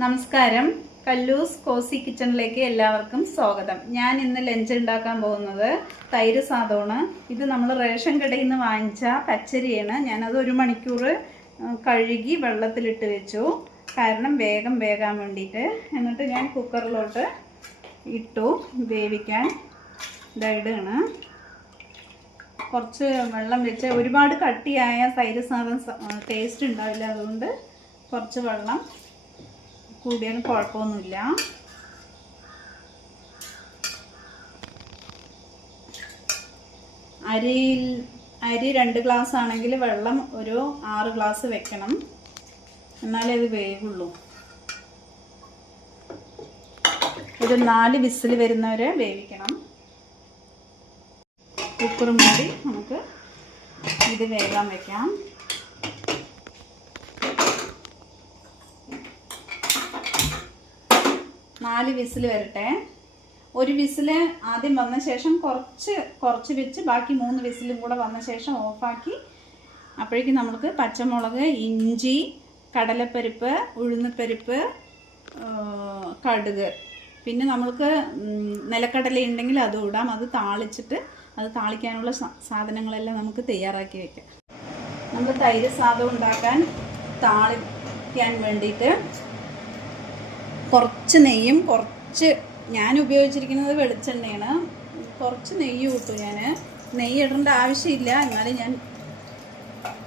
നമസ്കാരം. കല്ലൂസ് കോസി കിച്ചണിലേക്ക് എല്ലാവർക്കും സ്വാഗതം. ഞാൻ ഇന്ന് ലഞ്ച് ഉണ്ടാക്കാൻ പോകുന്നത് തൈര് സാദമാണ്. ഇത് നമ്മൾ റേഷൻ കടയിൽ നിന്ന് വാങ്ങിച്ച പച്ചരിയാണ്. ഞാനത് 1 മണിക്കൂർ കഴുകി വെള്ളത്തിലിട്ട് വെച്ചു, കാരണം വേഗം വേകാൻ വേണ്ടിയിട്ട്. എന്നിട്ട് ഞാൻ കുക്കറിലോട്ട് ഇട്ടു വേവിക്കാൻ. ഇതാണ് കുറച്ച് വെള്ളം വെച്ച്, ഒരുപാട് കട്ടിയായ തൈര് സാദം ടേസ്റ്റ് ഉണ്ടാവില്ല, അതുകൊണ്ട് കുറച്ച് വെള്ളം കൂടിയാലും കുഴപ്പമൊന്നുമില്ല. അരി 2 ഗ്ലാസ് ആണെങ്കിൽ വെള്ളം ഒരു 6 ഗ്ലാസ് വെക്കണം, എന്നാലേ അത് വേവുള്ളൂ. ഒരു 4 വിസിൽ വരുന്നവരെ വേവിക്കണം. കുക്കർ മൂടി നമുക്ക് ഇത് വേകാൻ വെക്കാം. 4 വിസിൽ വരട്ടെ. ഒരു വിസിൽ ആദ്യം വന്ന ശേഷം കുറച്ച് വെച്ച് ബാക്കി 3 വിസിലും കൂടെ വന്ന ശേഷം ഓഫാക്കി. അപ്പോഴേക്കും നമുക്ക് പച്ചമുളക്, ഇഞ്ചി, കടലപ്പരിപ്പ്, ഉഴുന്നുപരിപ്പ്, കടുക്, പിന്നെ നമുക്ക് നിലക്കടല ഉണ്ടെങ്കിൽ അതും ഇടാം. അത് താളിച്ചിട്ട് അത് താളിക്കാനുള്ള സാധനങ്ങളെല്ലാം നമുക്ക് തയ്യാറാക്കി വെക്കാം. നമ്മൾ തൈര് സാദം ഉണ്ടാക്കാൻ താളിക്കാൻ വേണ്ടിയിട്ട് കുറച്ച് നെയ്യും, ഞാൻ ഉപയോഗിച്ചിരിക്കുന്നത് വെളിച്ചെണ്ണയാണ്. കുറച്ച് നെയ്യ് കൂട്ടും. ഞാൻ നെയ്യ് ഇടേണ്ട ആവശ്യമില്ല, എന്നാലും ഞാൻ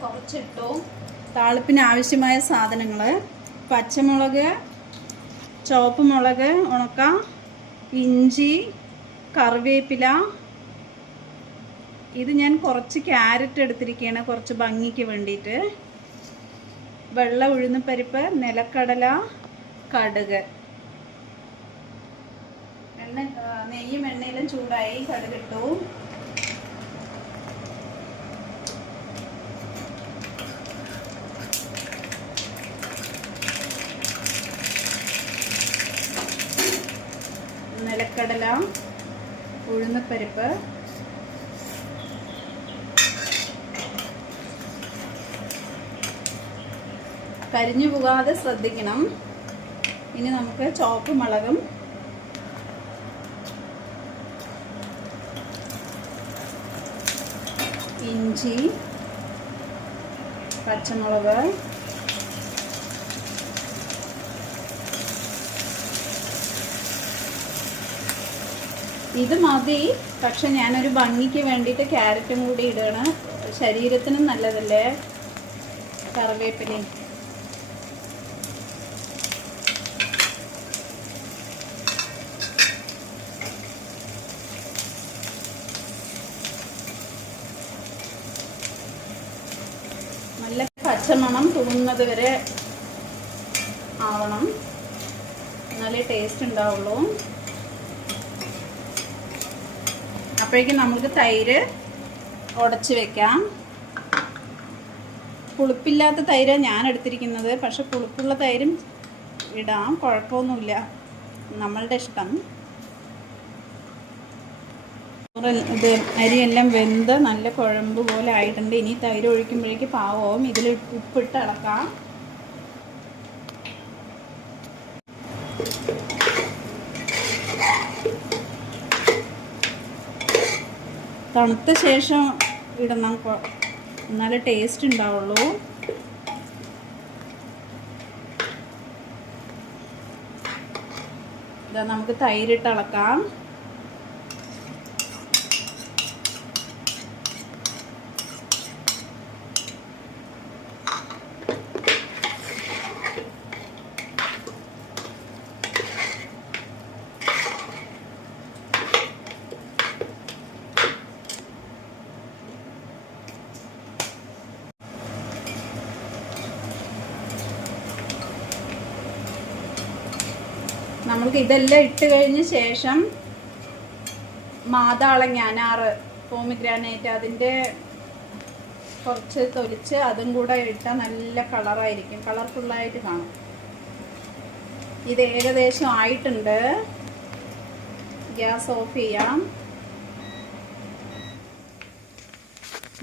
കുറച്ചിട്ടു. താളിപ്പിന് ആവശ്യമായ സാധനങ്ങൾ: പച്ചമുളക്, ചുവപ്പ് മുളക് ഉണക്ക, ഇഞ്ചി, കറിവേപ്പില. ഇത് ഞാൻ കുറച്ച് ക്യാരറ്റ് എടുത്തിരിക്കുകയാണ്, കുറച്ച് ഭംഗിക്ക് വേണ്ടിയിട്ട്. വെള്ള ഉഴുന്നുപരിപ്പ്, നിലക്കടല, കടുക്. നെയ്യും എണ്ണയിലും ചൂടായി. കടുകിട്ടു. നിലക്കടല, ഉഴുന്നുപരിപ്പ്, കരിഞ്ഞു പോകാതെ ശ്രദ്ധിക്കണം. ഇനി നമുക്ക് ചുവപ്പ് മുളകും ഇഞ്ചി, പച്ചമുളക്, ഇത് മതി. പക്ഷെ ഞാനൊരു ഭംഗിക്ക് വേണ്ടിയിട്ട് ക്യാരറ്റും കൂടി ഇടുകയാണ്. ശരീരത്തിനും നല്ലതല്ലേ കറിവേപ്പിലയും. നല്ല പച്ചമണം തോന്നുന്നത് വരെ ആവണം, എന്നാലേ ടേസ്റ്റ് ഉണ്ടാവുള്ളൂ. അപ്പോഴേക്കും നമുക്ക് തൈര് ഉടച്ച് വെക്കാം. പുളിപ്പില്ലാത്ത തൈര് ഞാൻ എടുത്തിരിക്കുന്നത്, പക്ഷെ പുളിപ്പുള്ള തൈരും ഇടാം, കുഴപ്പമൊന്നുമില്ല, നമ്മളുടെ ഇഷ്ടം. ഇത് അരിയെല്ലാം വെന്ത് നല്ല കുഴമ്പ് പോലെ ആയിട്ടുണ്ട്. ഇനി തൈര് ഒഴിക്കുമ്പോഴേക്ക് പാവവും. ഇതിൽ ഉപ്പിട്ട് ഇളക്കാം. തണുത്ത ശേഷം ഇടണം, എന്നാലേ ടേസ്റ്റ് ഉണ്ടാവുള്ളൂ. ഇതാ നമുക്ക് തൈരിട്ട് ഇളക്കാം. നമുക്ക് ഇതെല്ലാം ഇട്ട് കഴിഞ്ഞ ശേഷം മാതളങ്ങ, അനാറ്, പോമിഗ്രാനൈറ്റ്, അതിൻ്റെ കുറച്ച് തൊലിച്ച് അതും കൂടെ ഇട്ടാൽ നല്ല കളറായിരിക്കും, കളർഫുള്ളായിട്ട് കാണും. ഇത് ഏകദേശം ആയിട്ടുണ്ട്. ഗ്യാസ് ഓഫ് ചെയ്യാം.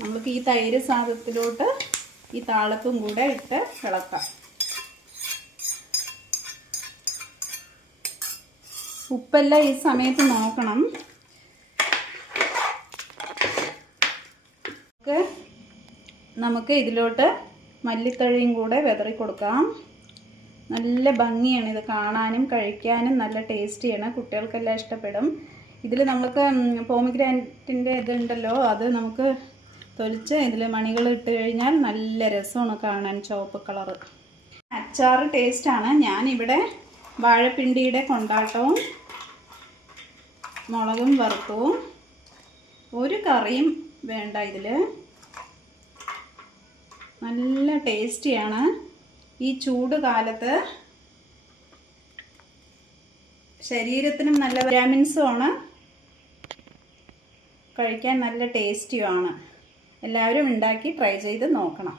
നമുക്ക് ഈ തൈര് സാദത്തിലോട്ട് ഈ താളത്തും കൂടെ ഇട്ട് ഇളക്കാം. ഉപ്പെല്ലാം ഈ സമയത്ത് നോക്കണം. നമുക്ക് ഇതിലോട്ട് മല്ലിത്തഴയും കൂടെ വിതറി കൊടുക്കാം. നല്ല ഭംഗിയാണ് ഇത് കാണാനും കഴിക്കാനും നല്ല ടേസ്റ്റിയാണ്. കുട്ടികൾക്കെല്ലാം ഇഷ്ടപ്പെടും. ഇതിൽ നമുക്ക് പോമിഗ്രാനറ്റിൻ്റെ ഇതുണ്ടല്ലോ, അത് നമുക്ക് തൊലിച്ച് ഇതിൽ മണികൾ ഇട്ട് കഴിഞ്ഞാൽ നല്ല രസമാണ് കാണാൻ, ചുവപ്പ് കളറ്. അച്ചാറ് ടേസ്റ്റാണ്. ഞാനിവിടെ വാഴപ്പിണ്ടിയുടെ കൊണ്ടാട്ടവും മുളകും വറുത്തവും ഒരു കറിയും വേണ്ട. ഇതിൽ നല്ല ടേസ്റ്റിയാണ്. ഈ ചൂട് കാലത്ത് ശരീരത്തിനും നല്ല വിറ്റാമിൻസുമാണ്, കഴിക്കാൻ നല്ല ടേസ്റ്റിയുമാണ്. എല്ലാവരും ഉണ്ടാക്കി ട്രൈ ചെയ്ത് നോക്കണം.